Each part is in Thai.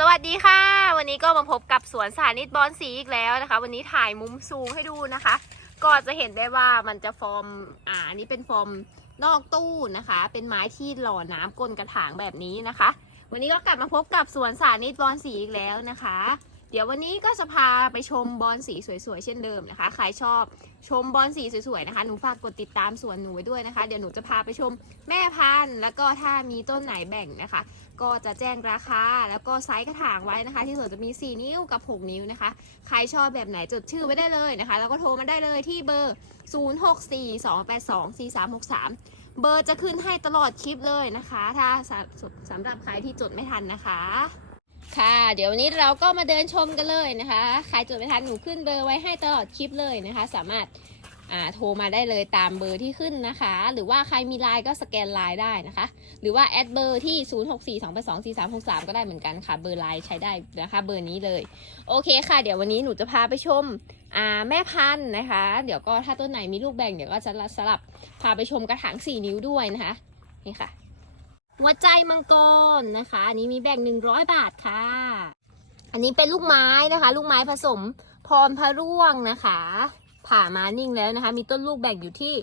สวัสดีค่ะ วันนี้ก็มาพบกับสวนสาธิตบอนสีอีกแล้วนะคะ วันนี้ถ่ายมุมสูงให้ดูนะคะ ก็จะเห็นได้ว่ามันจะฟอร์มอ่านี้เป็นฟอร์มนอกตู้นะคะ เป็นไม้ที่หล่อน้ำก้นกระถางแบบนี้นะคะ วันนี้ก็กลับมาพบกับสวนสาธิตบอนสีอีกแล้วนะคะ เดี๋ยววันนี้ก็จะพาไปชมบอนสีสวยๆเช่นเดิมนะคะ ใครชอบชมบอนสีสวยๆนะคะหนูฝากกดติดตามสวนหนูไว้ด้วยนะคะ เดี๋ยวหนูจะพาไปชมแม่พันธุ์แล้วก็ถ้ามีต้นไหนแบ่งนะคะ ก็จะแจ้งราคา แล้วก็ไซส์กระถางไว้นะคะ ที่ส่วนจะมี 4 นิ้วกับ 6 นิ้วนะคะ ใครชอบแบบไหนจดชื่อไว้ได้เลยนะคะ แล้วก็โทรมาได้เลยที่เบอร์ 0642824363 เบอร์จะขึ้นให้ตลอดคลิปเลยนะคะ ถ้าสำสำหรับใครที่จดไม่ทันนะคะ ค่ะ เดี๋ยววันนี้เราก็มาเดินชมกันเลยนะคะ ใครจดไม่ทันหนูขึ้นเบอร์ไว้ให้ตลอดคลิปเลยนะคะ สามารถ อ่าโทรมาได้เลยตามเบอร์ที่ขึ้นนะคะ หรือว่าใครมีไลน์ก็สแกนไลน์ได้นะคะ หรือว่าแอดเบอร์ที่ 0642824363 ก็ได้เหมือนกันค่ะ เบอร์ไลน์ใช้ได้นะคะ เบอร์นี้เลย โอเคค่ะ เดี๋ยววันนี้หนูจะพาไปชมอ่าแม่พันธุ์นะคะ เดี๋ยวก็ถ้าต้นไหนมีลูกแบ่งเดี๋ยวก็จะสลับพาไปชมกระถาง 4 นิ้วด้วยนะคะ นี่ค่ะ หัวใจมังกรนะคะ อันนี้มีแบ่ง 100 บาทค่ะ อันนี้เป็นลูกไม้นะคะ ลูกไม้ผสมพรพระร่วงนะคะ ผ่ามานิ่งแล้วนะคะ มีต้นลูกแบ่งอยู่ที่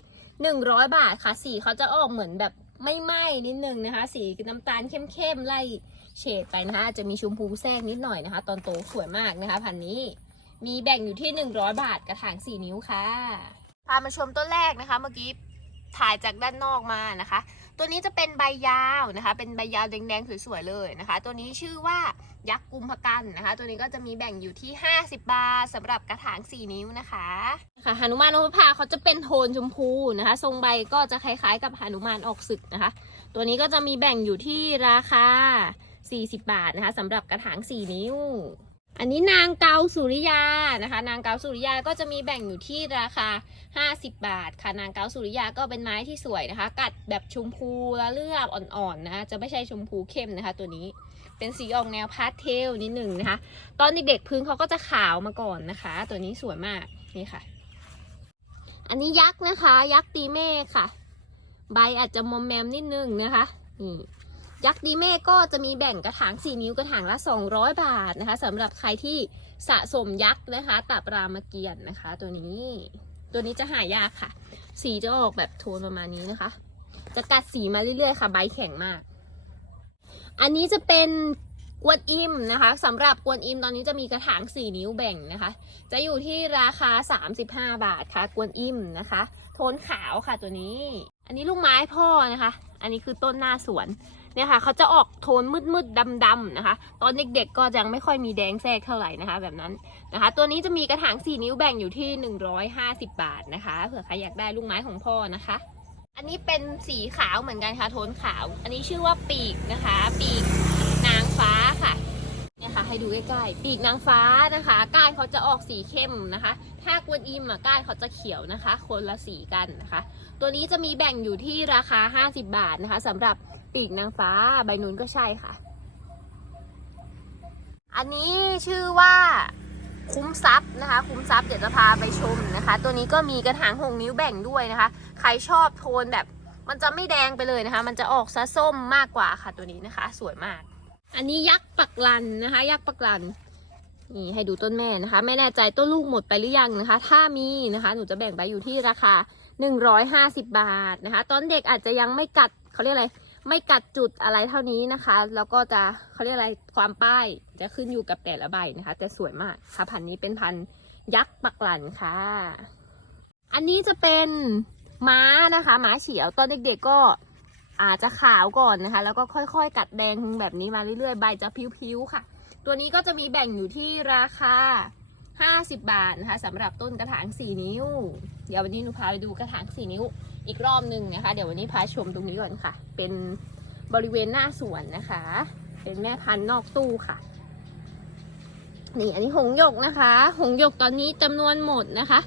100 บาทค่ะ สีเขาจะออกเหมือนแบบไม่ไหม้นิดนึงนะคะ สีน้ำตาลเข้มๆไล่เฉดไปนะคะจะมีชมพูแทรกนิดหน่อยนะคะ ตอนโตสวยมากนะคะ พันนี้ มีแบ่งอยู่ที่ 100 บาทกระถาง 4 นิ้วค่ะพามาชมต้นแรกนะคะ เมื่อกี้ถ่ายจากด้านนอกมานะคะ ตัวนี้จะเป็นใบยาวนะคะ เป็นใบยาวแดงๆสวยๆเลยนะคะ ตัวนี้ชื่อว่ายักษ์กุมภกันนะคะ ตัวนี้ก็จะมีแบ่งอยู่ที่ 50 บาทสำหรับกระถาง 4 นิ้วนะคะค่ะหนุมานนพพาเขาจะเป็นโทนชมพูนะคะ ทรงใบก็จะคล้ายๆกับหนุมานออกศึกนะคะ ตัวนี้ก็จะมีแบ่งอยู่ที่ราคา 40 บาทนะคะสำหรับกระถาง 4 นิ้ว อันนี้นางเกาสุริยานะคะ นางเกาสุริยาก็จะมีแบ่งอยู่ที่ราคา 50 บาทค่ะ นางเกาสุริยาก็เป็นไม้ที่สวยนะคะ กัดแบบชมพูและเลือบอ่อนๆนะจะไม่ใช่ชมพูเข้มนะคะ ตัวนี้เป็นสีออกแนวพาสเทลนิดหนึ่งนะคะ ตอนเด็กๆพื้นเขาก็จะขาวมาก่อนนะคะ ตัวนี้สวยมากนี่ค่ะ อันนี้ยักษ์นะคะ ยักษ์ตีเมฆค่ะ ใบอาจจะมอมแมมนิดนึงนะคะนี่ ยักษ์ดีเมฆก็จะมีแบ่งกระถาง 4 นิ้วกระถางละ 200 บาทนะคะสำหรับใครที่สะสมยักษ์นะคะตับรามเกียรตินะคะ ตัวนี้ ตัวนี้จะหายากค่ะ สีจะออกแบบโทนประมาณนี้นะคะ จะกัดสีมาเรื่อยๆค่ะ ใบแข็งมาก อันนี้จะเป็นกวนอิมนะคะสำหรับกวนอิมตอนนี้จะมีกระถาง 4 นิ้วแบ่งนะคะ จะอยู่ที่ราคา 35 บาทค่ะกวนอิมนะคะ โทนขาวค่ะตัวนี้ อันนี้ลูกไม้พ่อนะคะ อันนี้คือต้นหน้าสวน เนี่ยค่ะเขาจะออกโทนมืดๆดำๆนะคะ ตอนเด็กๆก็ยังไม่ค่อยมีแดงแทรกเท่าไหร่นะคะ แบบนั้นนะคะ ตัวนี้จะมีกระถาง 4 นิ้วแบ่งอยู่ที่ 150 บาทนะคะเผื่อใครอยากได้ลูกไม้ของพ่อนะคะ อันนี้เป็นสีขาวเหมือนกันค่ะโทนขาว อันนี้ชื่อว่าปีกนะคะ ปีกนางฟ้าค่ะเนี่ยค่ะให้ดูใกล้ๆปีกนางฟ้านะคะก้านเขาจะออกสีเข้มนะคะ ถ้ากวนอิมอะก้านเขาจะเขียวนะคะ คนละสีกันนะคะ ตัวนี้จะมีแบ่งอยู่ที่ราคา 50 บาทนะคะสำหรับ ปีกนางฟ้าใบนุนก็ใช่ค่ะ อันนี้ชื่อว่าคุ้มทรัพย์นะคะ คุ้มทรัพย์เดี๋ยวจะพาไปชมนะคะ ตัวนี้ก็มีกระถางหงนิ้วแบ่งด้วยนะคะ ใครชอบโทนแบบมันจะไม่แดงไปเลยนะคะ มันจะออกซะส้มมากกว่าค่ะตัวนี้นะคะ สวยมาก อันนี้ยักษ์ปักลันนะคะ ยักษ์ปักลันนี่ให้ดูต้นแม่นะคะ ไม่แน่ใจต้นลูกหมดไปหรือยังนะคะ ถ้ามีนะคะ หนูจะแบ่งไปอยู่ที่ราคา 150 บาทนะคะ ตอนเด็กอาจจะยังไม่กัดเขาเรียกอะไร ไม่กัดจุดอะไรเท่านี้นะคะ แล้วก็จะเขาเรียกอะไรความป้ายจะขึ้นอยู่กับแต่ละใบนะคะ แต่สวยมากค่ะพันนี้เป็นพันยักษ์ปักหลันค่ะ อันนี้จะเป็นม้านะคะม้าเฉียวตอนเด็กๆก็อาจจะขาวก่อนนะคะ แล้วก็ค่อยๆ กัดแดงแบบนี้มาเรื่อยๆ ใบจะพิ้วๆค่ะ ตัวนี้ก็จะมีแบ่งอยู่ที่ราคา 50 บาทนะคะสำหรับต้นกระถาง 4 นิ้ว เดี๋ยววันนี้หนูพาไปดูกระถาง 4 นิ้ว อีกรอบหนึ่งนะคะ เดี๋ยววันนี้พาชมตรงนี้ก่อนค่ะ เป็นบริเวณหน้าสวนนะคะ เป็นแม่พันธุ์นอกตู้ค่ะ นี่อันนี้หงหยกนะคะ หงหยกตอนนี้จำนวนหมดนะคะ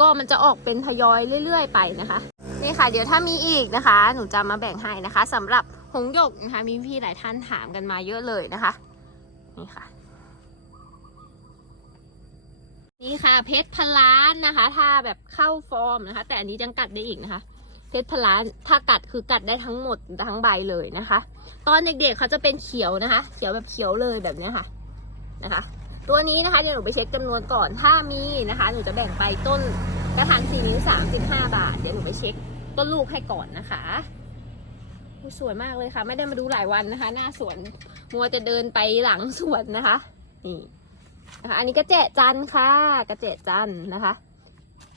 ก็มันจะออกเป็นทยอยเรื่อย ๆ ไปนะคะนี่ค่ะ เดี๋ยวถ้ามีอีกนะคะ หนูจะมาแบ่งให้นะคะสำหรับหงหยกนะคะมีพี่หลายท่านถามกันมาเยอะเลยนะคะนี่ค่ะนี่ค่ะเพชรพล้านนะคะ ถ้าแบบเข้าฟอร์มนะคะ แต่อันนี้ยังกัดได้อีกนะคะ เพชรพลานถ้ากัดคือกัดได้ทั้งหมดทั้งใบเลยนะคะ ตอนเด็กๆเขาจะเป็นเขียวนะคะ เขียวแบบเขียวเลยแบบนี้ค่ะนะคะ ตัวนี้นะคะเดี๋ยวหนูไปเช็คจำนวนก่อนถ้ามีนะคะ หนูจะแบ่งไปต้นกระถางสี่นิ้วสามสิบห้าบาท เดี๋ยวหนูไปเช็คต้นลูกให้ก่อนนะคะสวยมากเลยค่ะ ไม่ได้มาดูหลายวันนะคะ หน้าสวนมัวจะเดินไปหลังสวนนะคะ นี่นะคะอันนี้กระเจจันค่ะ กระเจจันนะคะ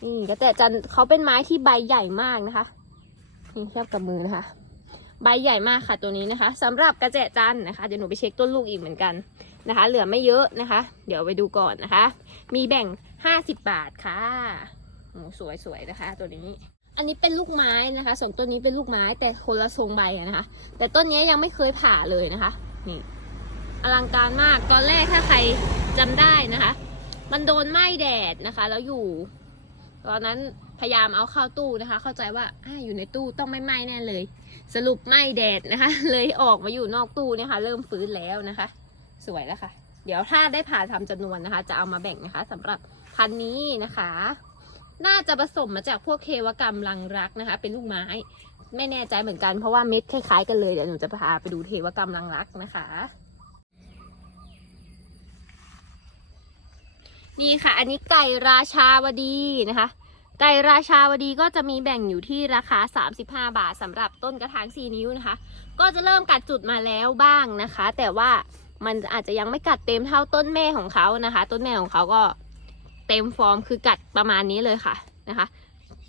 นี่กระเจจันเขาเป็นไม้ที่ใบใหญ่มากนะคะ นี่เทียบกับมือนะคะ ใบใหญ่มากค่ะตัวนี้นะคะสำหรับกระเจจันนะคะเดี๋ยวหนูไปเช็คต้นลูกอีกเหมือนกันนะคะ เหลือไม่เยอะนะคะ เดี๋ยวไปดูก่อนนะคะ มีแบ่ง 50 บาทค่ะโอ้สวยๆนะคะ ตัวนี้ อันนี้เป็นลูกไม้นะคะสองต้นนี้เป็นลูกไม้แต่คนละทรงใบนะคะ แต่ต้นนี้ยังไม่เคยผ่าเลยนะคะนี่อลังการมากตอนแรกถ้าใครจำได้นะคะ มันโดนไหม้แดดนะคะ แล้วอยู่ ตอนนั้นพยายามเอาเข้าตู้นะคะ เข้าใจว่าอาอยู่ในตู้ต้องไม่ไหม้แน่เลย สรุปไหม้แดดนะคะ เลยออกมาอยู่นอกตู้เนี่ยค่ะเริ่มฟื้นแล้วนะคะ สวยแล้วค่ะ เดี๋ยวถ้าได้ผ่าทำจำนวนนะคะ จะเอามาแบ่งนะคะสำหรับพันนี้นะคะ น่าจะผสมมาจากพวกเทวกรรมลังรักนะคะ เป็นลูกไม้ ไม่แน่ใจเหมือนกันเพราะว่าเม็ดคล้ายๆกันเลยเดี๋ยวหนูจะพาไปดูเทวกรรมลังรักนะคะ นี่ค่ะ อันนี้ไก่ราชาวดีนะคะ ไก่ราชาวดีก็จะมีแบ่งอยู่ที่ราคา 35 บาทสำหรับต้นกระถาง 4 นิ้วนะคะ ก็จะเริ่มกัดจุดมาแล้วบ้างนะคะ แต่ว่ามันอาจจะยังไม่กัดเต็มเท่าต้นแม่ของเขานะคะ ต้นแม่ของเขาก็เต็มฟอร์มคือกัดประมาณนี้เลยค่ะนะคะ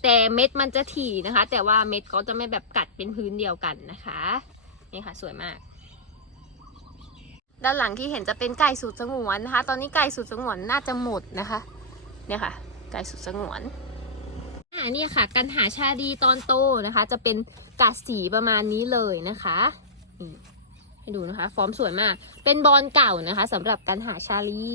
แต่เม็ดมันจะถี่นะคะ แต่ว่าเม็ดเขาจะไม่แบบกัดเป็นพื้นเดียวกันนะคะนี่ค่ะ สวยมาก ด้านหลังที่เห็นจะเป็นไก่สุดสงวนนะคะ ตอนนี้ไก่สุดสงวนน่าจะหมดนะคะ เนี่ยค่ะ ไก่สุดสงวนอ่าเนี่ยค่ะ กันหาชาดีตอนโตนะคะ จะเป็นกัดสีประมาณนี้เลยนะคะให้ดูนะคะ ฟอร์มสวยมาก เป็นบอลเก่านะคะสำหรับกันหาชาลี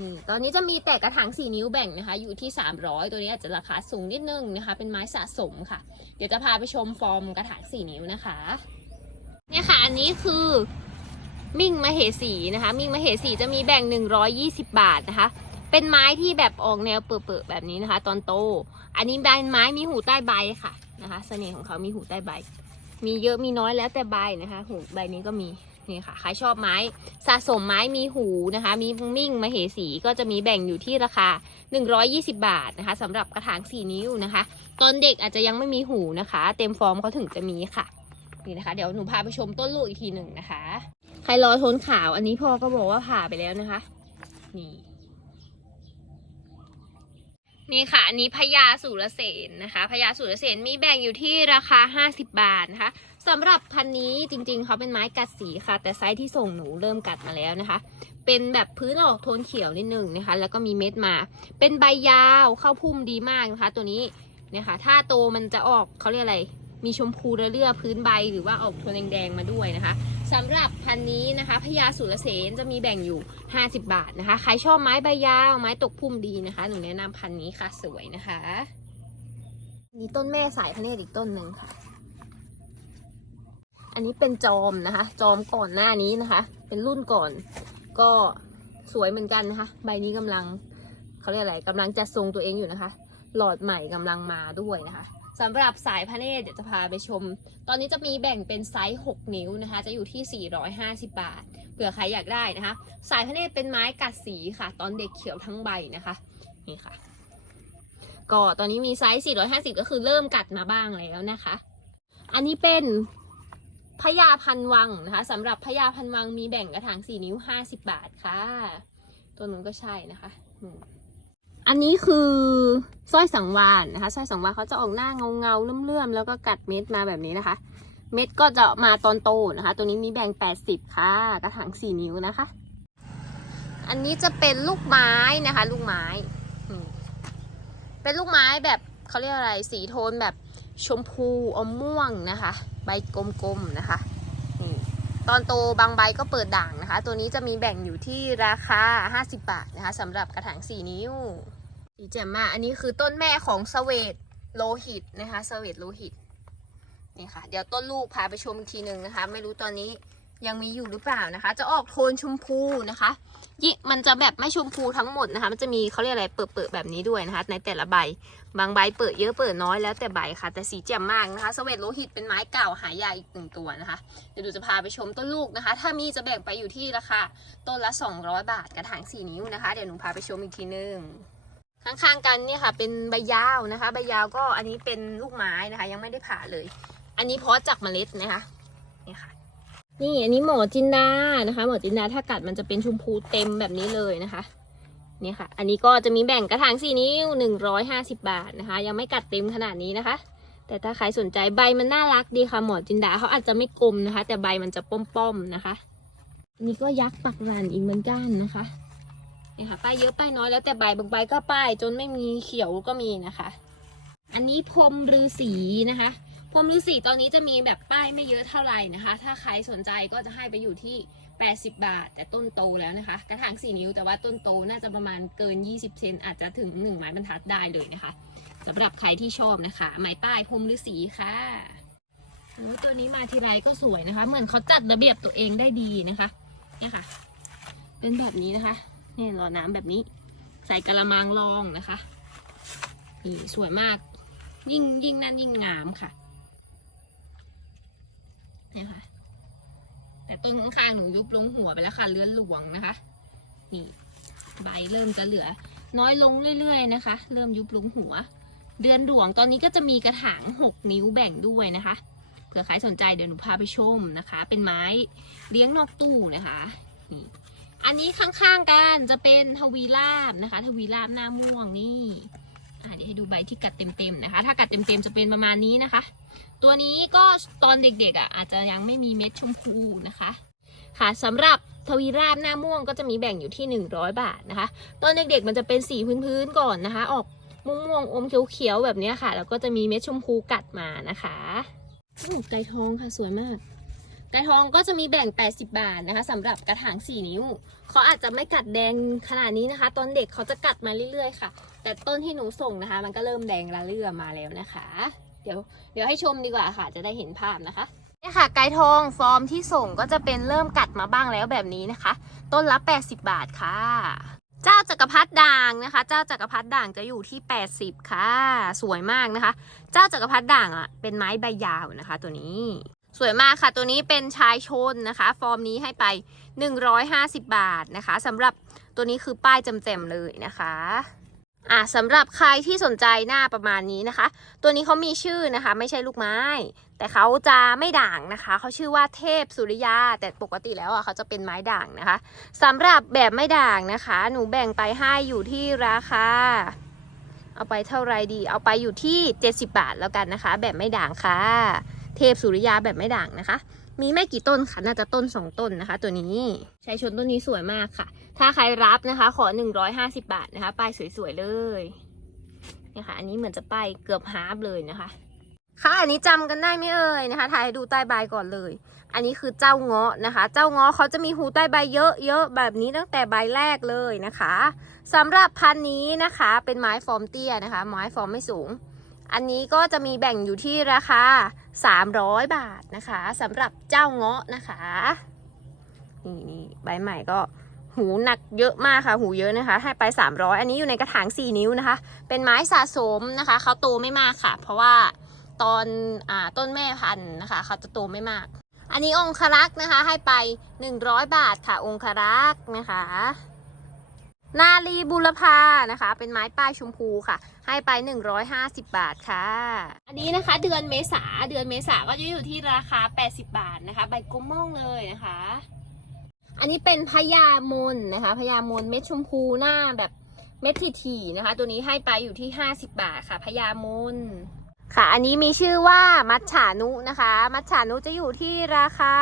นี่ตอนนี้จะมีแต่กระถางสี่นิ้วแบ่งนะคะ อยู่ที่ 300 ตัวนี้อาจจะราคาสูงนิดนึงนะคะ เป็นไม้สะสมค่ะ เดี๋ยวจะพาไปชมฟอร์มกระถางสี่นิ้วนะคะ เนี่ยค่ะ อันนี้คือ มิ่งมเหสีนะคะ มิ่งมเหสีจะมีแบ่ง 120 บาทนะคะ เป็นไม้ที่แบบออกแนวเปื่อๆแบบนี้นะคะ ตอนโต อันนี้เป็นไม้มีหูใต้ใบค่ะนะคะเสน่ห์ของเขามีหูใต้ใบ มีเยอะมีน้อยแล้วแต่ใบนะคะ หูใบนี้ก็มีนี่ค่ะใครชอบไม้สะสมไม้มีหูนะคะ มีมิ่งมเหสีก็จะมีแบ่งอยู่ที่ราคา 120 บาทนะคะสำหรับกระถาง 4 นิ้วนะคะ ตอนเด็กอาจจะยังไม่มีหูนะคะ เต็มฟอร์มเขาถึงจะมีค่ะ นี่นะคะ เดี๋ยวหนูพาไปชมต้นลูกอีกทีหนึ่งนะคะ ใครรอทนขาว อันนี้พ่อก็บอกว่าผ่าไปแล้วนะคะ นี่ นี่ค่ะ อันนี้พญาสุรเสนนะคะพญาสุรเสนมีแบ่งอยู่ที่ราคา 50 บาทนะคะสำหรับพันนี้จริงๆ เขาเป็นไม้กัดสีค่ะ แต่ไซส์ที่ส่งหนูเริ่มกัดมาแล้วนะคะ เป็นแบบพื้นออกโทนเขียวนิดนึงนะคะ แล้วก็มีเม็ดมา เป็นใบยาวเข้าพุ่มดีมากนะคะ ตัวนี้เนี่ยค่ะ ถ้าโตมันจะออกเขาเรียกอะไร มีชมพูระเลือพื้นใบหรือว่าออกโทนแดงๆมาด้วยนะคะสำหรับพันนี้นะคะพญาสุรเสนจะมีแบ่งอยู่ 50 บาทนะคะ ใครชอบไม้ใบยาวไม้ตกพุ่มดีนะคะ หนูแนะนำพันนี้ค่ะสวยนะคะ นี่ต้นแม่สายพระเนตรอีกต้นหนึ่งค่ะ อันนี้เป็นจอมนะคะ จอมก่อนหน้านี้นะคะ เป็นรุ่นก่อน ก็สวยเหมือนกันนะคะ ใบนี้กำลังเขาเรียกอะไรกำลังจะทรงตัวเองอยู่นะคะ หลอดใหม่กำลังมาด้วยนะคะ สำหรับสายพระเนตรเดี๋ยวจะพาไปชม ตอนนี้จะมีแบ่งเป็นไซส์ 6 นิ้วนะคะ จะอยู่ที่ 450 บาท เผื่อใครอยากได้นะคะ สายพระเนตรเป็นไม้กัดสีค่ะ ตอนเด็กเขียวทั้งใบนะคะ นี่ค่ะ ก็ตอนนี้มีไซส์ 450 ก็คือเริ่มกัดมาบ้างแล้วนะคะ อันนี้เป็นพญาพันวังนะคะสำหรับพญาพันวังมีแบ่งกระถาง 4 นิ้ว 50 บาทค่ะ ตัวนู้นก็ใช่นะคะ อันนี้คือสร้อยสังวานนะคะสร้อยสังวานเขาจะออกหน้าเงาเงาเลื่อมๆแล้วก็กัดเม็ดมาแบบนี้นะคะ เม็ดก็จะมาตอนโตนะคะ ตัวนี้มีแบ่ง 80 ค่ะ กระถาง4 นิ้วนะคะ อันนี้จะเป็นลูกไม้นะคะ ลูกไม้ เป็นลูกไม้แบบเขาเรียกอะไรสีโทนแบบชมพูอมม่วงนะคะ ใบกลมๆนะคะ ตอนโตบางใบก็เปิดด่างนะคะ ตัวนี้จะมีแบ่งอยู่ที่ราคา 50 บาทนะคะสำหรับกระถาง 4 นิ้วดีแจ่มมากอันนี้คือต้นแม่ของสเวตโลหิตนะคะสเวตโลหิตนี่ค่ะ เดี๋ยวต้นลูกพาไปชมอีกทีหนึ่งนะคะ ไม่รู้ตอนนี้ยังมีอยู่หรือเปล่านะคะ จะออกโทนชมพูนะคะ ยิ่งมันจะแบบไม่ชมพูทั้งหมดนะคะ มันจะมีเขาเรียกอะไรเปิดๆแบบนี้ด้วยนะคะ ในแต่ละใบ บางใบเปิดเยอะเปิดน้อยแล้วแต่ใบค่ะ แต่สีแจ่มมากนะคะสเวตโลหิตเป็นไม้เก่าหายากอีกหนึ่งตัวนะคะ เดี๋ยวดูจะพาไปชมต้นลูกนะคะ ถ้ามีจะแบ่งไปอยู่ที่ราคาต้นละ 200 บาทกระถาง4นิ้วนะคะ เดี๋ยวหนูพาไปชมอีกทีนึงข้างๆกันเนี่ยค่ะ เป็นใบยาวนะคะ ใบยาวก็อันนี้เป็นลูกไม้นะคะ ยังไม่ได้ผ่าเลย อันนี้เพาะจากเมล็ดนะคะนี่ค่ะ นี่อันนี้หมอจินดานะคะ หมอจินดาถ้ากัดมันจะเป็นชมพูเต็มแบบนี้เลยนะคะนี่ค่ะ อันนี้ก็จะมีแบ่งกระถางสี่นิ้วหนึ่งร้อยห้าสิบาทนะคะ ยังไม่กัดเต็มขนาดนี้นะคะ แต่ถ้าใครสนใจใบมันน่ารักดีค่ะ หมอจินดาเขาอาจจะไม่กลมนะคะ แต่ใบมันจะป้อมๆนะคะอันนี้ก็ยักษ์ปักหลานอีกเหมือนกันนะคะนี่ค่ะป้ายเยอะป้ายน้อยแล้วแต่ใบบางใบก็ป้ายจนไม่มีเขียวก็มีนะคะ อันนี้พรมฤาษีนะคะ พรมฤาษีตอนนี้จะมีแบบป้ายไม่เยอะเท่าไหร่นะคะ ถ้าใครสนใจก็จะให้ไปอยู่ที่ 80 บาท แต่ต้นโตแล้วนะคะ กระถาง4นิ้วแต่ว่าต้นโตน่าจะประมาณเกิน 20 เซนอาจจะถึง 1 ไม้บรรทัดได้เลยนะคะสำหรับใครที่ชอบนะคะ ไม้ป้ายพรมฤาษีค่ะโอ้ตัวนี้มาทีไรก็สวยนะคะ เหมือนเขาจัดระเบียบตัวเองได้ดีนะคะเนี่ยค่ะ เป็นแบบนี้นะคะเนี่ยรอน้ำแบบนี้ ใส่กระมังรองนะคะนี่สวยมากยิ่งยิ่งนั่นยิ่งงามค่ะ นี่ค่ะ แต่ต้นข้างๆหนูยุบลงหัวไปแล้วค่ะเลือนหลวงนะคะ นี่ใบเริ่มจะเหลือ น้อยลงเรื่อยๆนะคะ เริ่มยุบลงหัว เดือนหลวงตอนนี้ก็จะมีกระถาง 6 นิ้วแบ่งด้วยนะคะเผื่อใครสนใจเดี๋ยวหนูพาไปชมนะคะ เป็นไม้เลี้ยงนอกตู้นะคะนี่อันนี้ข้างๆกันจะเป็นทวีราบนะคะ ทวีราบหน้าม่วงนี่อะเดี๋ยวให้ดูใบที่กัดเต็มๆนะคะ ถ้ากัดเต็มๆจะเป็นประมาณนี้นะคะ ตัวนี้ก็ตอนเด็กๆอะอาจจะยังไม่มีเม็ดชมพูนะคะ ค่ะสำหรับทวีราบหน้าม่วงก็จะมีแบ่งอยู่ที่ 100 บาทนะคะ ตอนเด็กๆมันจะเป็นสีพื้นๆก่อนนะคะ ออกม่วงๆอมเขียวๆแบบเนี้ยค่ะ แล้วก็จะมีเม็ดชมพูกัดมานะคะโอ้ไก่ทองค่ะสวยมาก ไก่ทองก็จะมีแบ่ง 80 บาทนะคะสำหรับกระถาง 4 นิ้ว เขาอาจจะไม่กัดแดงขนาดนี้นะคะ ตอนเด็กเขาจะกัดมาเรื่อยๆค่ะ แต่ต้นที่หนูส่งนะคะ มันก็เริ่มแดงละเรื่อมาแล้วนะคะ เดี๋ยวเดี๋ยวให้ชมดีกว่าค่ะจะได้เห็นภาพนะคะเนี่ยค่ะไก่ทองฟอร์มที่ส่งก็จะเป็นเริ่มกัดมาบ้างแล้วแบบนี้นะคะ ต้นละ 80 บาทค่ะ เจ้าจักรพรรดิด่างนะคะ เจ้าจักรพรรดิด่างจะอยู่ที่ 80 ค่ะ สวยมากนะคะ เจ้าจักรพรรดิด่างอะเป็นไม้ใบยาวนะคะ ตัวนี้สวยมากค่ะ ตัวนี้เป็นชายชนนะคะ ฟอร์มนี้ให้ไป 150 บาทนะคะสำหรับตัวนี้คือป้ายจำๆเลยนะคะ อะสำหรับใครที่สนใจหน้าประมาณนี้นะคะ ตัวนี้เขามีชื่อนะคะ ไม่ใช่ลูกไม้ แต่เขาจะไม่ด่างนะคะเขาชื่อว่าเทพสุริยา แต่ปกติแล้วอะเขาจะเป็นไม้ด่างนะคะสำหรับแบบไม่ด่างนะคะ หนูแบ่งไปให้อยู่ที่ราคาเอาไปเท่าไรดี เอาไปอยู่ที่ 70 บาทแล้วกันนะคะ แบบไม่ด่างค่ะ เทพสุริยาแบบไม่ด่างนะคะ มีไม่กี่ต้นค่ะ น่าจะต้นสองต้นนะคะ ตัวนี้ชายชนต้นนี้สวยมากค่ะ ถ้าใครรับนะคะ ขอ 150 บาทนะคะ ป้ายสวยๆเลยเนี่ยค่ะอันนี้เหมือนจะป้ายเกือบฮาร์ฟเลยนะคะ ค่ะอันนี้จำกันได้ไหมเอ่ยนะคะถ่ายดูใต้ใบก่อนเลย อันนี้คือเจ้าเงาะนะคะ เจ้าเงาะเขาจะมีหูใต้ใบเยอะๆแบบนี้ตั้งแต่ใบแรกเลยนะคะสำหรับพันธุ์นี้นะคะ เป็นไม้ฟอร์มเตี้ยนะคะ ไม้ฟอร์มไม่สูง อันนี้ก็จะมีแบ่งอยู่ที่ราคา 300 บาทนะคะสำหรับเจ้าเงาะนะคะนี่นี่ใบใหม่ก็หูหนักเยอะมากค่ะ หูเยอะนะคะ ให้ไป 300 อันนี้อยู่ในกระถาง 4 นิ้วนะคะ เป็นไม้สะสมนะคะเขาโตไม่มากค่ะ เพราะว่าตอนอต้นแม่พันธุ์นะคะเขาจะโตไม่มาก อันนี้องครักษ์นะคะ ให้ไป 100 บาทค่ะองครักษ์นะคะ นาลีบุรพานะคะ เป็นไม้ป้ายชมพูค่ะ ให้ไป 150 บาทค่ะ อันนี้นะคะเดือนเมษาเดือนเมษาก็จะอยู่ที่ราคา 80 บาทนะคะ ใบกลมม่องเลยนะคะ อันนี้เป็นพญามนนะคะพญามนเม็ดชมพูหน้าแบบเม็ดถี่ๆนะคะ ตัวนี้ให้ไปอยู่ที่ 50 บาทค่ะพญามนค่ะ อันนี้มีชื่อว่ามัจฉานุนะคะ มัจฉานุจะอยู่ที่ราคา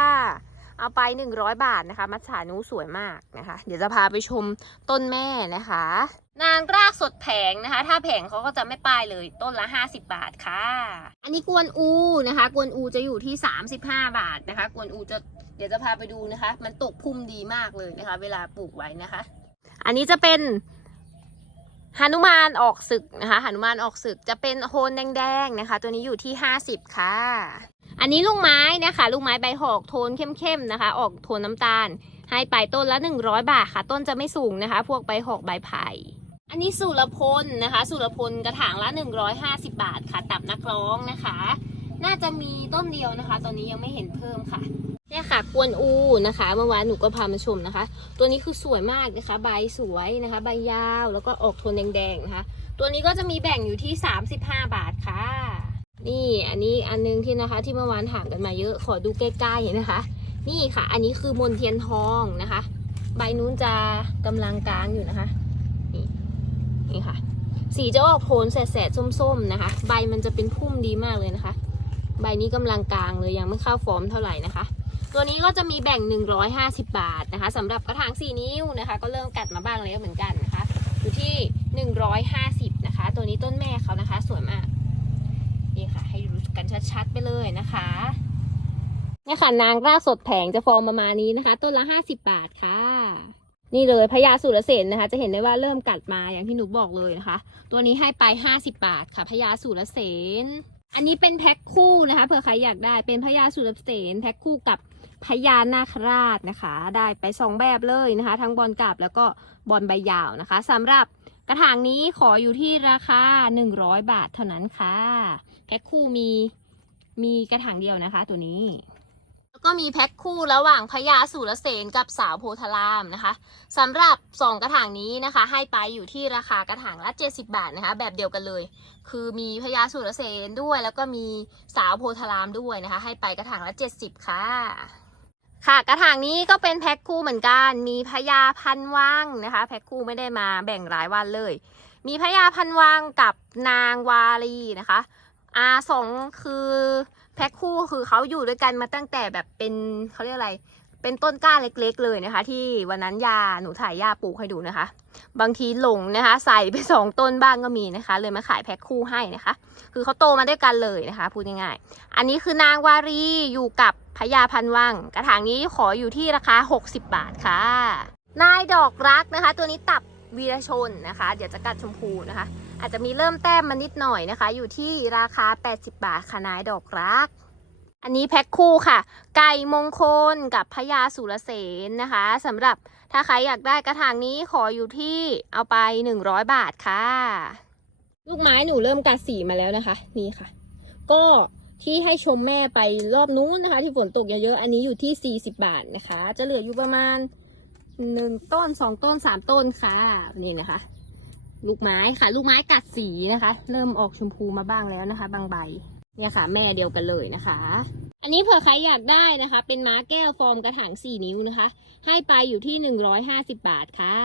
เอาไป 100 บาทนะคะ มัจฉานุสวยมากนะคะ เดี๋ยวจะพาไปชมต้นแม่นะคะ นางรากสดแผงนะคะ ถ้าแผงเขาก็จะไม่ป้ายเลยต้นละ 50 บาทค่ะ อันนี้กวนอูนะคะ กวนอูจะอยู่ที่ 35 บาทนะคะ กวนอูจะเดี๋ยวจะพาไปดูนะคะ มันตกพุ่มดีมากเลยนะคะ เวลาปลูกไว้นะคะ อันนี้จะเป็น หนุมานออกศึกนะคะหนุมานออกศึกจะเป็นโคนแดงๆนะคะ ตัวนี้อยู่ที่ 50 ค่ะ อันนี้ลูกไม้นะคะลูกไม้ใบหอกโทนเข้มๆนะคะ ออกโทนน้ำตาล ให้ไปต้นละ 100 บาทค่ะ ต้นจะไม่สูงนะคะ พวกใบหอกใบไผ่อันนี้สุรพลนะคะ สุรพลกระถางละ 150 บาทค่ะ ตับนักร้องนะคะ น่าจะมีต้นเดียวนะคะ ตอนนี้ยังไม่เห็นเพิ่มค่ะ เนี่ยค่ะกวนอูนะคะเมื่อวานหนูก็พามาชมนะคะ ตัวนี้คือสวยมากนะคะ ใบสวยนะคะ ใบยาวแล้วก็ออกโทนแดงๆนะคะ ตัวนี้ก็จะมีแบ่งอยู่ที่ 35 บาทค่ะ นี่อันนี้อันนึงที่นะคะ ที่เมื่อวานถามกันมาเยอะขอดูใกล้ๆนะคะ นี่ค่ะ อันนี้คือมนเทียนทองนะคะ ใบนู้นจะกำลังกลางอยู่นะคะนี่นี่ค่ะ สีจะออกโทนแสดๆส้มๆนะคะ ใบมันจะเป็นพุ่มดีมากเลยนะคะ ใบนี้กำลังกลางเลยยังไม่เข้าฟอร์มเท่าไหร่นะคะ ตัวนี้ก็จะมีแบ่ง 150 บาทนะคะสำหรับกระถาง 4 นิ้วนะคะ ก็เริ่มกัดมาบ้างแล้วเหมือนกันนะคะ อยู่ที่ 150 นะคะ ตัวนี้ต้นแม่เขานะคะ สวยมากนี่ค่ะ ให้รู้กันชัดๆไปเลยนะคะเนี่ยค่ะนางรากสดแผงจะฟอร์มประมาณนี้นะคะ ต้นละ 50 บาทค่ะ นี่เลยพญาสุรเสนนะคะ จะเห็นได้ว่าเริ่มกัดมาอย่างที่หนูบอกเลยนะคะ ตัวนี้ให้ไป 50 บาทค่ะพญาสุรเสนอันนี้เป็นแพ็คคู่นะคะเผื่อใครอยากได้เป็นพญาสุรเสนแพ็คคู่กับ พญานาคราชนะคะ ได้ไปสองแบบเลยนะคะ ทั้งบอลกลับแล้วก็บอลใบยาวนะคะสำหรับกระถางนี้ขออยู่ที่ราคา 100 บาทเท่านั้นค่ะแพ็คคู่มีมีกระถางเดียวนะคะ ตัวนี้ แล้วก็มีแพ็คคู่ระหว่างพญาสุรเสนกับสาวโพธารามนะคะสำหรับสองกระถางนี้นะคะ ให้ไปอยู่ที่ราคากระถางละ 70 บาทนะคะ แบบเดียวกันเลย คือมีพญาสุรเสนด้วย แล้วก็มีสาวโพธารามด้วยนะคะ ให้ไปกระถางละ 70 ค่ะ ค่ะกระถางนี้ก็เป็นแพ็คคู่เหมือนกัน มีพญาพันวังนะคะแพ็คคู่ไม่ได้มาแบ่งรายวันเลย มีพญาพันวังกับนางวาลีนะคะอาสองคือแพ็คคู่คือเขาอยู่ด้วยกันมาตั้งแต่แบบเป็นเขาเรียกอะไร เป็นต้นกล้าเล็กๆเลยนะคะ ที่วันนั้นยาหนูถ่ายยาปลูกให้ดูนะคะ บางทีหลงนะคะ ใส่ไปสองต้นบ้างก็มีนะคะ เลยมาขายแพ็คคู่ให้นะคะ คือเขาโตมาด้วยกันเลยนะคะ พูดง่ายๆ อันนี้คือนางวารีอยู่กับพญาพันวัง กระถางนี้ขออยู่ที่ราคา 60 บาทค่ะ นายดอกรักนะคะ ตัวนี้ตับวีรชนนะคะ เดี๋ยวจะกัดชมพูนะคะ อาจจะมีเริ่มแต้มมานิดหน่อยนะคะ อยู่ที่ราคา 80 บาทค่ะนายดอกรัก อันนี้แพ็คคู่ค่ะ ไก่มงคลกับพญาสุรเสนนะคะสำหรับถ้าใครอยากได้กระถางนี้ขออยู่ที่เอาไป 100 บาทค่ะ ลูกไม้หนูเริ่มกัดสีมาแล้วนะคะ นี่ค่ะ ก็ที่ให้ชมแม่ไปรอบนู้นนะคะ ที่ฝนตกเยอะๆอันนี้อยู่ที่ 40 บาทนะคะ จะเหลืออยู่ประมาณหนึ่งต้นสองต้นสามต้นค่ะ นี่นะคะ ลูกไม้ค่ะ ลูกไม้กัดสีนะคะ เริ่มออกชมพูมาบ้างแล้วนะคะ บางใบ เนี่ยค่ะ แม่เดียวกันเลยนะคะ อันนี้เผื่อใครอยากได้นะคะ เป็นม้าแก้วฟอร์มกระถาง4นิ้วนะคะ ให้ไปอยู่ที่150บาทค่ะ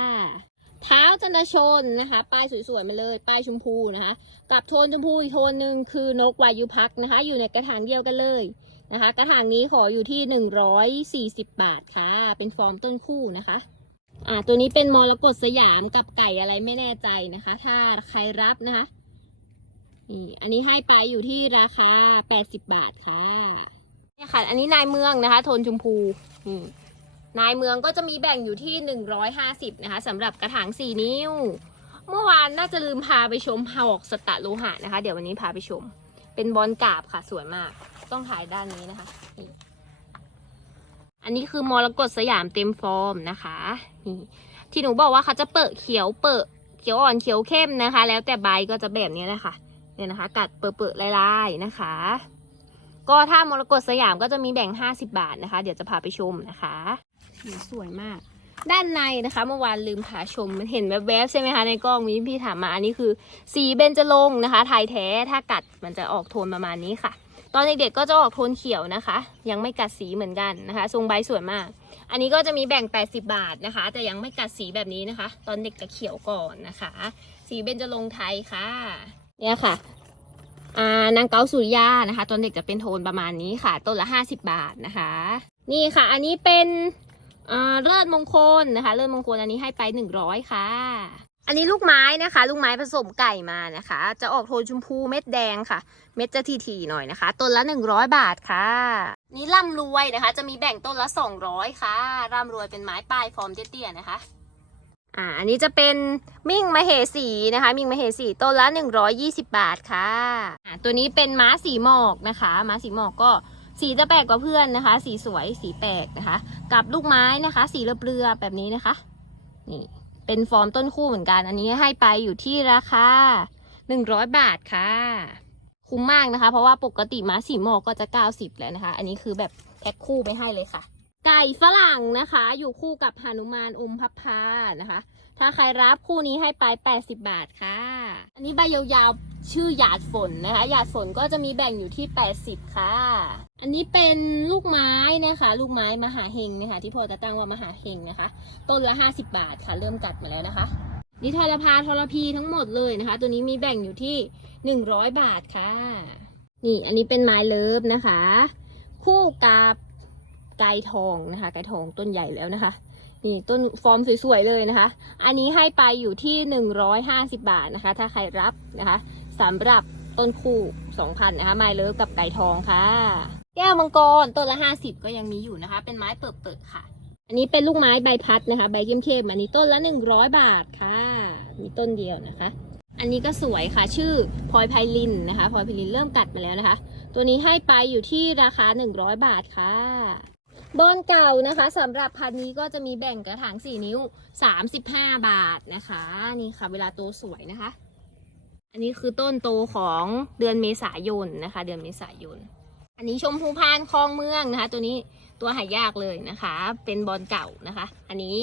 เท้าจันชนนะคะป้ายสวยๆมาเลย ป้ายชมพูนะคะ กับโทนชมพูอีกโทนหนึ่งคือนกวายุพักนะคะ อยู่ในกระถางเดียวกันเลยนะคะ กระถางนี้ขออยู่ที่140บาทค่ะ เป็นฟอร์มต้นคู่นะคะอ่าตัวนี้เป็นมรกตสยามกับไก่อะไรไม่แน่ใจนะคะ ถ้าใครรับนะคะ นี่อันนี้ให้ไปอยู่ที่ราคา 80 บาทค่ะเนี่ยค่ะ อันนี้นายเมืองนะคะ โทนชมพูนี่นายเมืองก็จะมีแบ่งอยู่ที่ 150 นะคะสำหรับกระถาง4 นิ้ว เมื่อวานน่าจะลืมพาไปชมหอกสตะโลหะนะคะ เดี๋ยววันนี้พาไปชม เป็นบอลกาบค่ะสวยมาก ต้องถ่ายด้านนี้นะคะนี่อันนี้คือมรกตสยามเต็มฟอร์มนะคะนี่ที่หนูบอกว่าเขาจะเปิดเขียวเปิดเขียวอ่อนเขียวเข้มนะคะ แล้วแต่ใบก็จะแบบนี้แหละค่ะ เนี่ยนะคะ กัดเปิดๆลายๆนะคะ ก็ถ้ามรกตสยามก็จะมีแบ่ง 50 บาทนะคะ เดี๋ยวจะพาไปชมนะคะสวยมาก ด้านในนะคะ เมื่อวานลืมพาชมเห็นแวบๆใช่ไหมคะในกล้องมีพี่ถามมาอันนี้คือ สีเบญจรงค์นะคะไทยแท้ถ้ากัดมันจะออกโทนประมาณนี้ค่ะตอนเด็กๆก็จะออกโทนเขียวนะคะ ยังไม่กัดสีเหมือนกันนะคะ ทรงใบสวยมาก อันนี้ก็จะมีแบ่ง 80 บาทนะคะ แต่ยังไม่กัดสีแบบนี้นะคะ ตอนเด็กจะเขียวก่อนนะคะ สีเบญจรงค์ไทยค่ะ เนี่ยค่ะอ่านางเกาสุริยานะคะตอนเด็กจะเป็นโทนประมาณนี้ค่ะ ต้นละ 50 บาทนะคะ นี่ค่ะ อันนี้เป็นเลิศมงคลนะคะ เลิศมงคลอันนี้ให้ไป 100 ค่ะ อันนี้ลูกไม้นะคะ ลูกไม้ผสมไก่มานะคะ จะออกโทนชมพูเม็ดแดงค่ะ เม็ดจะทีๆหน่อยนะคะ ต้นละ 100 บาทค่ะ นี่ร่ำรวยนะคะ จะมีแบ่งต้นละ 200 ค่ะร่ำรวยเป็นไม้ปลายฟอร์มเตี้ยๆนะคะ อ่าอันนี้จะเป็นมิ่งมเหสีนะคะ มิ่งมเหสีต้นละ 120 บาทค่ะอ่าตัวนี้เป็นม้าสีหมอกนะคะม้าสีหมอกก็สีจะแปลกกว่าเพื่อนนะคะ สีสวยสีแปลกนะคะ กับลูกไม้นะคะ สีเรือๆแบบนี้นะคะนี่เป็นฟอร์มต้นคู่เหมือนกัน อันนี้ให้ไปอยู่ที่ราคา 100 บาทค่ะ คุ้มมากนะคะ เพราะว่าปกติม้าสีหมอกก็จะ 90 แล้วนะคะ อันนี้คือแบบแพ็คคู่ไปให้เลยค่ะ ไก่ฝรั่งนะคะ อยู่คู่กับหนุมานอมพับพานะคะ ถ้าใครรับคู่นี้ให้ไป 80 บาทค่ะ อันนี้ใบยาวๆชื่อหยาดฝนนะคะ หยาดฝนก็จะมีแบ่งอยู่ที่ 80 ค่ะ อันนี้เป็นลูกไม้นะคะ ลูกไม้มหาเฮงนะคะ ที่พอจะตั้งว่ามหาเฮงนะคะ ต้นละ 50 บาทค่ะ เริ่มกัดมาแล้วนะคะนี่ทรพาทรพีทั้งหมดเลยนะคะ ตัวนี้มีแบ่งอยู่ที่ 100 บาทค่ะ นี่อันนี้เป็นไม้เลิฟนะคะ คู่กับ ไก่ทองนะคะไก่ทองต้นใหญ่แล้วนะคะ นี่ต้นฟอร์มสวยๆเลยนะคะ อันนี้ให้ไปอยู่ที่ 150 บาทนะคะ ถ้าใครรับนะคะสำหรับต้นคู่ 2,000นะคะไม้เลิฟกับไก่ทองค่ะ แก้วมังกรต้นละ 50 ก็ยังมีอยู่นะคะ เป็นไม้เปิดๆค่ะ อันนี้เป็นลูกไม้ใบพัดนะคะ ใบเข้มๆอันนี้ต้นละ 100 บาทค่ะ มีต้นเดียวนะคะ อันนี้ก็สวยค่ะ ชื่อพลอยไพลินนะคะพลอยไพลินเริ่มกัดมาแล้วนะคะ ตัวนี้ให้ไปอยู่ที่ราคา 100 บาทค่ะ บอนเก่านะคะสำหรับพันนี้ก็จะมีแบ่งกระถาง 4 นิ้ว 35 บาทนะคะ นี่ค่ะ เวลาโตสวยนะคะ อันนี้คือต้นโตของเดือนเมษายนนะคะ เดือนเมษายน อันนี้ชมพูพานคลองเมืองนะคะ ตัวนี้ตัวหายากเลยนะคะ เป็นบอลเก่านะคะ อันนี้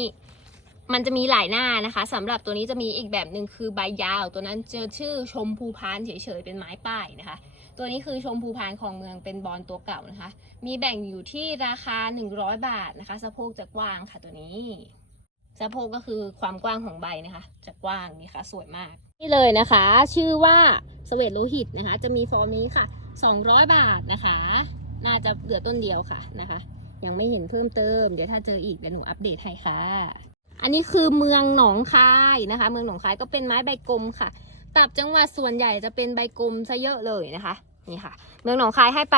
มันจะมีหลายหน้านะคะสำหรับตัวนี้จะมีอีกแบบหนึ่งคือใบยาว ตัวนั้นเจอชื่อชมพูพานเฉยๆเป็นไม้ป้ายนะคะ ตัวนี้คือชมพูพานคลองเมืองเป็นบอลตัวเก่านะคะ มีแบ่งอยู่ที่ราคา 100 บาทนะคะสะโพกจะกว้างค่ะตัวนี้สะโพกก็คือความกว้างของใบนะคะ จะกว้างนี่ค่ะ สวยมาก นี่เลยนะคะ ชื่อว่าสเวตโลหิตนะคะ จะมีฟอร์มนี้ค่ะ 200 บาทนะคะ น่าจะเหลือต้นเดียวค่ะนะคะ ยังไม่เห็นเพิ่มเติม เดี๋ยวถ้าเจออีกเดี๋ยวหนูอัปเดตให้ค่ะ อันนี้คือเมืองหนองคายนะคะ เมืองหนองคายก็เป็นไม้ใบกลมค่ะ ตับจังหวัดส่วนใหญ่จะเป็นใบกลมซะเยอะเลยนะคะนี่ค่ะ เมืองหนองคายให้ไป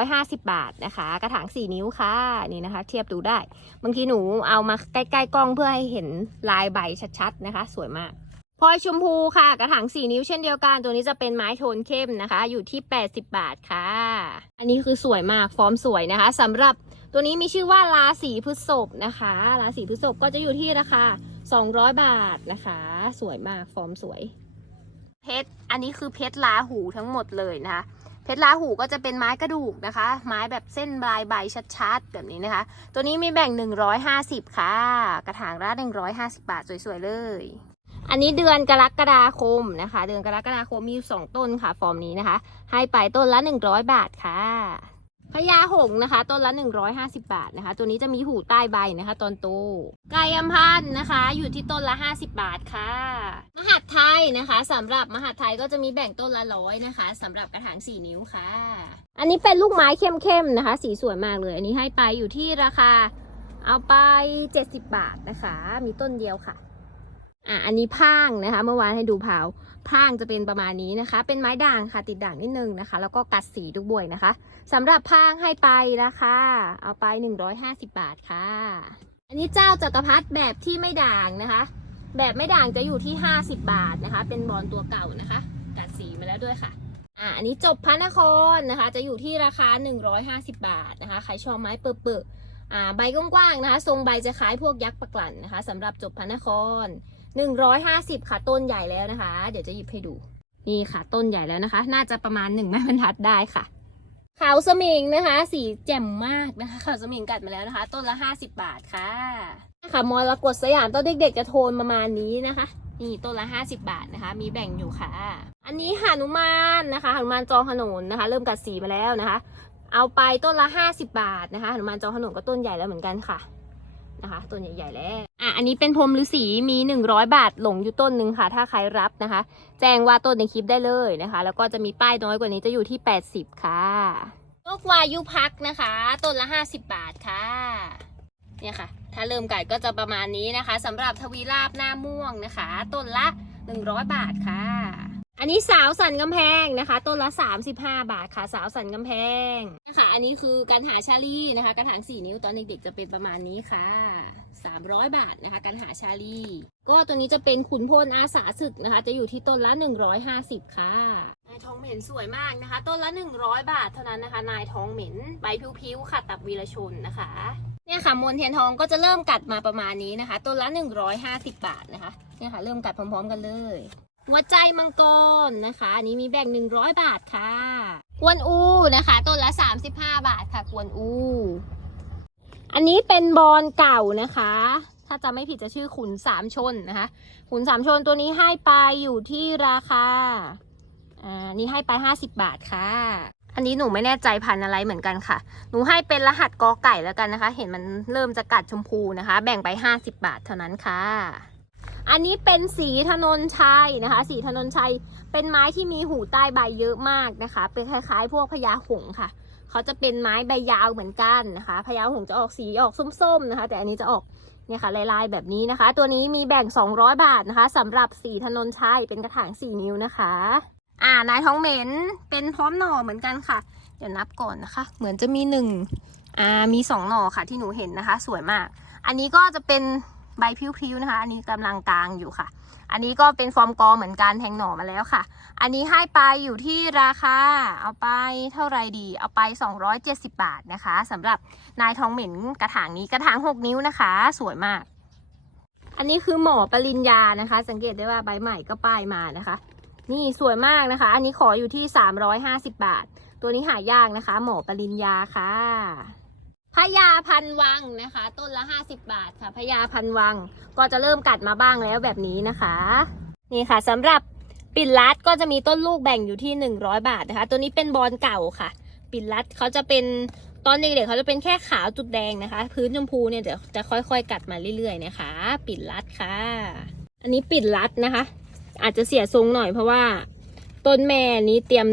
150 บาทนะคะ กระถาง 4 นิ้วค่ะนี่นะคะ เทียบดูได้ บางทีหนูเอามาใกล้ๆกล้องเพื่อให้เห็นลายใบชัดๆนะคะ สวยมากพลอยชมพูค่ะ กระถาง 4 นิ้วเช่นเดียวกัน ตัวนี้จะเป็นไม้โทนเข้มนะคะ อยู่ที่ 80 บาทค่ะ อันนี้คือสวยมากฟอร์มสวยนะคะสำหรับตัวนี้มีชื่อว่าราศีพฤษภนะคะราศีพฤษภก็จะอยู่ที่ราคา200 บาทนะคะ สวยมากฟอร์มสวย เพชร อันนี้คือเพชรลาหูทั้งหมดเลยนะคะ เพชรลาหูก็จะเป็นไม้กระดูกนะคะ ไม้แบบเส้นปลายใบชัดๆ แบบนี้นะคะ ตัวนี้มีแบ่ง 150 ค่ะ กระถางละ150 บาทสวยๆเลย อันนี้เดือนกรกฎาคมนะคะ เดือนกรกฎาคมมีอยู่สองต้นค่ะ ฟอร์มนี้นะคะ ให้ไปต้นละ 100 บาทค่ะ พญาหงนะคะ ต้นละ 150 บาทนะคะ ตัวนี้จะมีหูใต้ใบนะคะ ตอนโตไก่อัมพันธ์นะคะ อยู่ที่ต้นละ 50 บาทค่ะ มหาดไทยนะคะสำหรับมหาดไทยก็จะมีแบ่งต้นละร้อยนะคะสำหรับกระถาง 4 นิ้วค่ะ อันนี้เป็นลูกไม้เข้มๆนะคะ สีสวยมากเลย อันนี้ให้ไปอยู่ที่ราคาเอาไป 70 บาทนะคะ มีต้นเดียวค่ะอะ อันนี้พางนะคะ เมื่อวานให้ดูเผา พางจะเป็นประมาณนี้นะคะ เป็นไม้ด่างค่ะติดด่างนิดนึงนะคะ แล้วก็กัดสีทุกบวยนะคะสำหรับพางให้ไปนะคะ เอาไป 150 บาทค่ะ อันนี้เจ้าจักรพรรดิแบบที่ไม่ด่างนะคะ แบบไม่ด่างจะอยู่ที่ 50 บาทนะคะ เป็นบอลตัวเก่านะคะ กัดสีมาแล้วด้วยค่ะอะอันนี้จบพระนครนะคะ จะอยู่ที่ราคา 150 บาทนะคะใครชอบไม้เปิดๆอ่าใบกว้างๆนะคะ ทรงใบจะคล้ายพวกยักษ์ประกลั่นนะคะสำหรับจบพระนคร 150 ค่ะต้นใหญ่แล้วนะคะ เดี๋ยวจะหยิบให้ดู นี่ค่ะต้นใหญ่แล้วนะคะ น่าจะประมาณหนึ่งไม้บรรทัดได้ค่ะขาวสมิงนะคะ สีแจ่มมากนะคะขาวสมิงกัดมาแล้วนะคะ ต้นละ 50 บาทค่ะค่ะมรกตสยามต้นเด็กๆจะโทนประมาณนี้นะคะ นี่ต้นละ 50 บาทนะคะ มีแบ่งอยู่ค่ะ อันนี้หานุมานนะคะหานุมานจองขนนนะคะ เริ่มกัดสีมาแล้วนะคะ เอาไปต้นละ 50 บาทนะคะหานุมานจองขนนก็ต้นใหญ่แล้วเหมือนกันค่ะ นะคะต้นใหญ่ๆแล้วอะอันนี้เป็นพรมฤาษีมี 100 บาทหลงอยู่ต้นหนึ่งค่ะ ถ้าใครรับนะคะ แจ้งว่าต้นในคลิปได้เลยนะคะ แล้วก็จะมีป้ายน้อยกว่านี้จะอยู่ที่ 80 ค่ะนกวายุพักนะคะ ต้นละ 50 บาทค่ะเนี่ยค่ะ ถ้าเริ่มไกัดก็จะประมาณนี้นะคะสำหรับทวีราบหน้าม่วงนะคะ ต้นละ 100 บาทค่ะ อันนี้สาวสันกำแพงนะคะต้นละ 35 บาทค่ะสาวสันกำแพงนะคะอันนี้คือการหาชาลีนะคะกระถาง4 นิ้วตอนเด็กๆจะเป็นประมาณนี้ค่ะ 300 บาทนะคะการหาชาลีก็ตัวนี้จะเป็นขุนพลอาสาศึกนะคะ จะอยู่ที่ต้นละ 150 ค่ะนายทองเหม็นสวยมากนะคะ ต้นละ 100 บาทเท่านั้นนะคะ นายทองเหม็นใบพิ้วๆค่ะตับวีรชนนะคะเนี่ยค่ะมนเทียนทองก็จะเริ่มกัดมาประมาณนี้นะคะ ต้นละ 150 บาทนะคะเนี่ยค่ะเริ่มกัดพร้อมๆกันเลย หัวใจมังกรนะคะ อันนี้มีแบ่ง 100 บาทค่ะกวนอูนะคะต้นละ 35 บาทค่ะกวนอู อันนี้เป็นบอลเก่านะคะ ถ้าจำไม่ผิดจะชื่อขุนสามชนนะคะ ขุนสามชนตัวนี้ให้ไปอยู่ที่ราคาอ่านี่ให้ไป 50 บาทค่ะ อันนี้หนูไม่แน่ใจพันอะไรเหมือนกันค่ะ หนูให้เป็นรหัสกอไก่แล้วกันนะคะ เห็นมันเริ่มจะกัดชมพูนะคะ แบ่งไป 50 บาทเท่านั้นค่ะ อันนี้เป็นสีถนนชัยนะคะ สีถนนชัยเป็นไม้ที่มีหูใต้ใบเยอะมากนะคะ เป็นคล้ายๆ พวกพญาหงค่ะ เขาจะเป็นไม้ใบยาวเหมือนกันนะคะพญาหงจะออกสีออกส้มๆนะคะ แต่อันนี้จะออกเนี่ยค่ะลายๆแบบนี้นะคะ ตัวนี้มีแบ่ง 200 บาทนะคะสำหรับสีถนนชัยเป็นกระถาง 4 นิ้วนะคะ อ่านายท้องเหม็นเป็นพร้อมหน่อเหมือนกันค่ะ เดี๋ยวนับก่อนนะคะ เหมือนจะมีหนึ่งอ่ามีสองหน่อค่ะที่หนูเห็นนะคะ สวยมาก อันนี้ก็จะเป็น ใบพริ้วๆนะคะ อันนี้กำลังกลางอยู่ค่ะ อันนี้ก็เป็นฟอร์มกอเหมือนกันแทงหน่อมาแล้วค่ะ อันนี้ให้ไปอยู่ที่ราคาเอาไปเท่าไรดี เอาไป 270 บาทนะคะสำหรับนายทองเหม็นกระถางนี้กระถาง 6 นิ้วนะคะ สวยมาก อันนี้คือหมอปริญญานะคะ สังเกตได้ว่าใบใหม่ก็ป้ายมานะคะ นี่สวยมากนะคะ อันนี้ขออยู่ที่ 350 บาท ตัวนี้หายากนะคะ หมอปริญญาค่ะ พญาพันวังนะคะ ต้นละ 50 บาทค่ะพญาพันวังก็จะเริ่มกัดมาบ้างแล้วแบบนี้นะคะ นี่ค่ะสำหรับปิ่นลัดก็จะมีต้นลูกแบ่งอยู่ที่ 100 บาทนะคะ ตัวนี้เป็นบอลเก่าค่ะ ปิ่นลัดเขาจะเป็นตอนเด็กๆเขาจะเป็นแค่ขาวจุดแดงนะคะ พื้นชมพูเนี่ยเดี๋ยวจะค่อยๆกัดมาเรื่อยๆนะคะ ปิ่นลัดค่ะ อันนี้ปิ่นลัดนะคะ อาจจะเสียทรงหน่อยเพราะว่าต้นแม่นี้เตรียม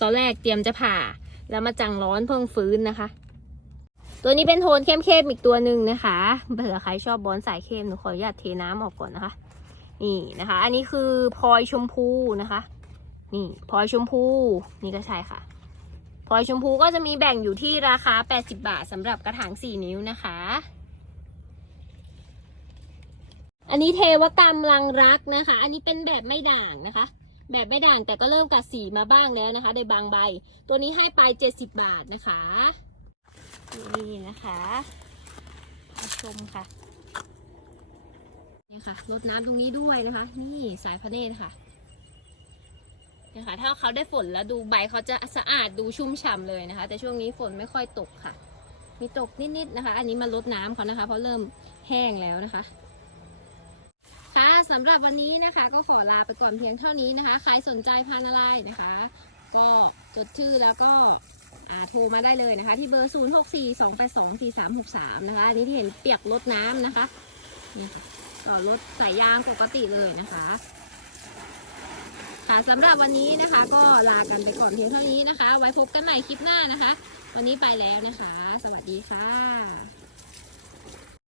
ตอนแรกเตรียมจะผ่า แล้วมาจังร้อนเพิ่งฟื้นนะคะ ตัวนี้เป็นโทนเข้มๆอีกตัวหนึ่งนะคะเผื่อใครชอบบอลสายเข้มหนูขออนุญาตเทน้ำออกก่อนนะคะ นี่นะคะ อันนี้คือพลอยชมพูนะคะ นี่พลอยชมพูนี่ก็ใช่ค่ะพลอยชมพูก็จะมีแบ่งอยู่ที่ราคา 80 บาทสำหรับกระถาง 4 นิ้วนะคะ อันนี้เทวกรรมลังรักนะคะ อันนี้เป็นแบบไม่ด่างนะคะ แบบไม่ด่างแต่ก็เริ่มกัดสีมาบ้างแล้วนะคะในบางใบ ตัวนี้ให้ไป 70 บาทนะคะ นี่นะคะมาชมค่ะนี่ค่ะรดน้ำตรงนี้ด้วยนะคะ นี่สายพระเนตรค่ะเนี่ยค่ะถ้าเขาได้ฝนแล้วดูใบเขาจะสะอาดดูชุ่มฉ่ำเลยนะคะ แต่ช่วงนี้ฝนไม่ค่อยตกค่ะ มีตกนิดๆนะคะ อันนี้มาลดน้ำเขานะคะ เพราะเริ่มแห้งแล้วนะคะ ค่ะสำหรับวันนี้นะคะ ก็ขอลาไปก่อนเพียงเท่านี้นะคะ ใครสนใจพันอะไรนะคะ ก็จดชื่อแล้วก็ อ่าโทรมาได้เลยนะคะ ที่เบอร์ 0 6 4 2 8 2 4 3 6 3 นะคะ อันนี้ที่เห็นเปียกรถน้ำนะคะ นี่ค่ะต่อรถสายยางปกติเลยนะคะ ค่ะสำหรับวันนี้นะคะ ก็ลากันไปก่อนเพียงเท่านี้นะคะ ไว้พบกันใหม่คลิปหน้านะคะ วันนี้ไปแล้วนะคะ สวัสดีค่ะ